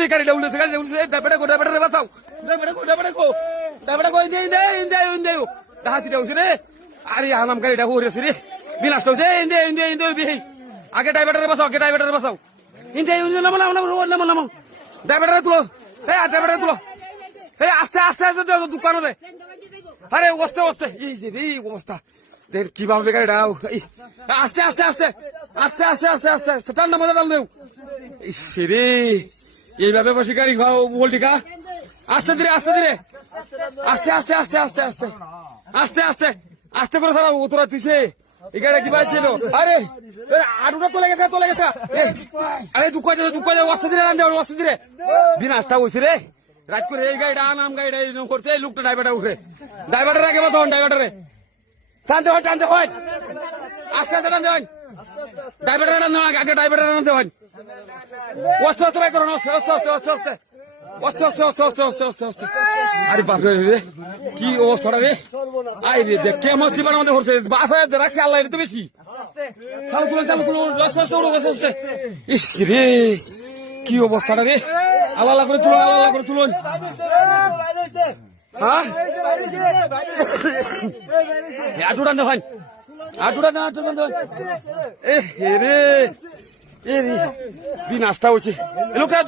রে গাড়িটা উল্লেছে গাড়িটা উল্লেছে ডাবেটা গো ডাবেটা রে বাঁচাও। ডাবেটা গো ডাবেটা গো ডাবেটা গো ইন্দে ইন্দে ইন্দে ইন্দে হাতিটা হচ্ছে রে। আরে আনাম গাড়িটা হরেছে রে। বিনাশটা হচ্ছে ইন্দে ইন্দে ইন্দে বিহি আগে ড্রাইভারটা রে বাঁচাও আগে ড্রাইভারটা রে বাঁচাও ইন্দে ইন্দে নামো নামো নামো নামো নামো। ড্রাইভারটা রে তুলো। এ ড্রাইভারটা তুলো। এ আস্তে আস্তে আস্তে দোকানো দে আরে, অবস্থা অবস্থা। এই যে এই অবস্থা। দেখ কীভাবে গাড়িটা আস্তে আস্তে আস্তে। আস্তে আস্তে আস্তে আস্তে আস্তে। ঠান্ডা মজা ডাল দেও। রে। এইভাবে বসে গাড়ি খাও বলটিকা আস্তে ধীরে আস্তে ধীরে। আস্তে আস্তে আস্তে আস্তে আস্তে। আস্তে আস্তে। আস্তে করে সারা তোরা তুইছে এই গাড়ি কি পাইছিল আরে আটুটা তোলে গেছে তোলে গেছে। আরে দুঃখ আছে দুঃখ আছে অস্তে ধীরে রান্ধে অস্তে ধীরে। বিনাশটা হয়েছে রে। রাত করে এই গাড়িটা আনাম গাড়িটা এরকম করছে, এই ড্রাইভারটা উঠে। ড্রাইভারটা আগে তখন ড্রাইভারটারে। টানতে হয় টানতে হয়। আস্তে আস্তে, টানতে হয়। ড্রাইভারটা টানতে হয় আগে ড্রাইভারটা টানতে হয় অস্তে অস্তে ভাই করুন অস্তে অস্তে অস্তে অস্তে অস্তে অস্তে অস্তে অস্তে অস্তে অস্তে অস্তে অস্তে আরে রে কি অবস্থাটা রে আই রে হয়ে তো বেশি ইস রে কি অবস্থাটা রে আল্লাহ করে তুলুন আল্লাহ করে তুলুন আটুটান দেখেন আটুটান আটুটান দেখেন এ রে। এ রে বি নাস্তা হয়েছে লোকটা